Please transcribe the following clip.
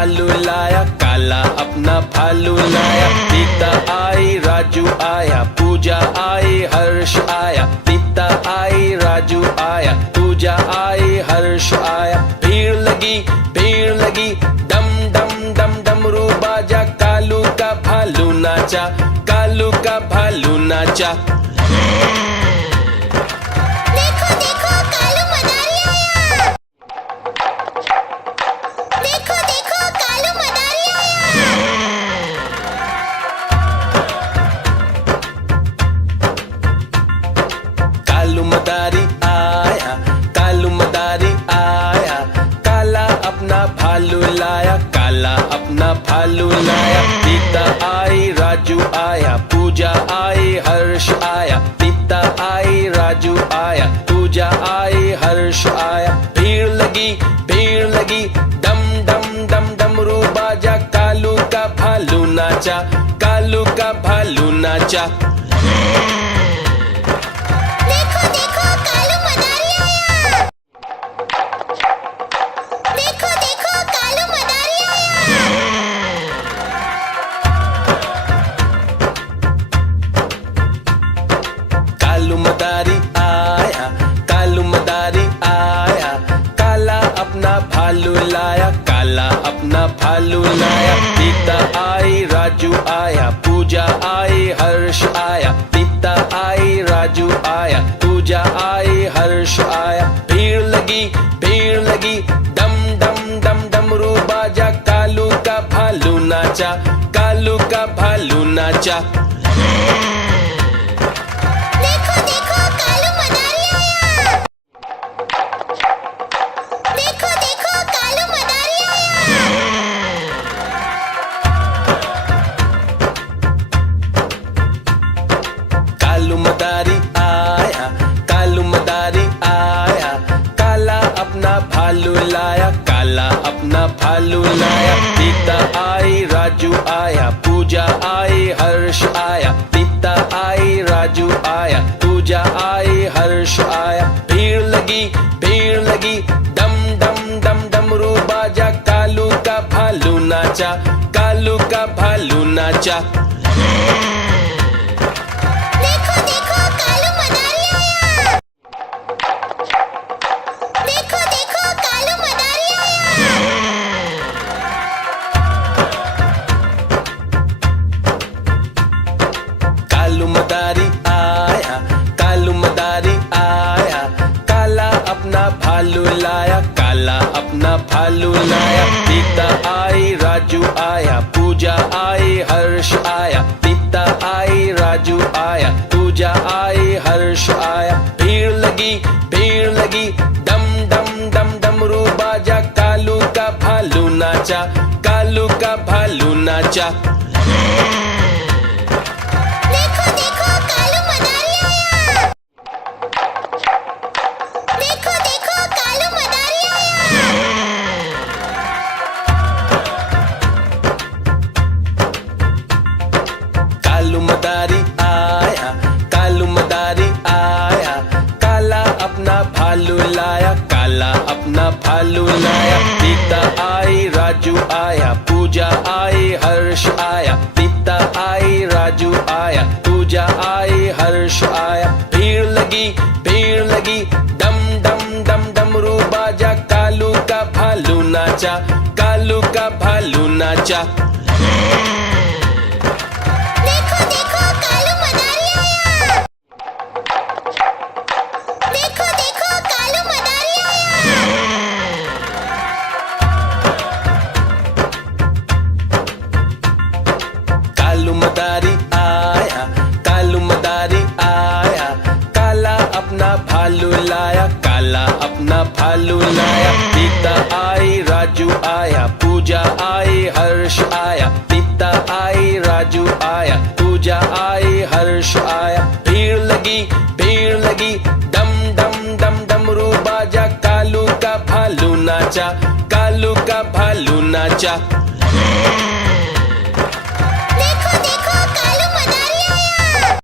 भालू लाया, काला अपना भालू लाया। सीता आई, राजू आया, पूजा आई, हर्ष आया। सीता आई, राजू आया, पूजा आई, हर्ष आया। भीड़ लगी, डम डम डम डमरू बाजा। कालू का भालू नाचा, कालू का भालू नाचा। देखो देखो कालू मदारी आया। देखो देखो कालू मदारी आया। कालू मदारी आया, कालू मदारी आया। काला अपना भालू लाया, काला अपना भालू लाया। सीता आई, राजू आया, पूजा आई, हर्ष आया। सीता आई, राजू आया, पूजा आई, हर्ष आया। भीड़ लगी, डम डम डम डमरू बाजा। कालू का भालू नाचा, कालू का भालू नाचा। देखो देखो कालू मदारी आया। देखो देखो कालू मदारी आया। कालू मदारी आया, कालू मदारी आया। काला अपना भालू लाया, काला अपना भालू लाया। सीता आई, राजू आया, पूजा आई, हर्ष आया। सीता आई, राजू आया, पूजा आई, हर्ष आया। भीड़ लगी, डम डम डम डमरू बाजा। कालू का भालू नाचा, कालू का भालू नाचा। देखो देखो कालू मदारी आया। देखो देखो कालू मदारी आया। कालू मदारी आया, कालू मदारी आया। काला अपना भालू लाया, काला अपना भालू लाया। सीता आई, राजू आया, पूजा आई, हर्ष आया। सीता आई, राजू आया, पूजा आई, हर्ष आया। भीड़ लगी, डम डम डम डमरू बाजा। कालू का भालू नाचा, कालू का भालू नाचा। देखो देखो कालू मदारी आया। देखो देखो कालू मदारी आया। कालू मदारी आया, कालू मदारी आया। काला अपना भालू लाया, काला अपना भालू लाया। सीता आई, राजू आया, पूजा आई, हर्ष आया। सीता आई, राजू आया, पूजा आई, हर्ष आया। भीड़ लगी, डम डम डम डमरू बाजा। कालू का भालू नाचा, कालू का भालू नाचा। देखो देखो कालू मदारी आया। देखो देखो कालू मदारी आया। कालू मदारी आया, कालू मदारी आया। काला अपना भालू लाया, काला अपना भालू लाया। सीता आई, राजू आया, पूजा आई, हर्ष आया। सीता आई, राजू आया, पूजा आई, हर्ष आया। भीड़ लगी, डम डम डम डमरू बाजा। कालू का भालू नाचा, कालू का भालू नाचा। देखो देखो कालू मदारी आया। देखो देखो कालू मदारी आया। कालू मदारी आया, कालू मदारी आया। काला अपना भालू लाया, काला अपना भालू लाया। सीता आई, राजू आया, पूजा आई, हर्ष आया। सीता आई, राजू आया, पूजा आई, हर्ष आया। भीड़ लगी, डम डम डम डमरू बाजा। कालू का भालू नाचा, कालू का भालू नाचा।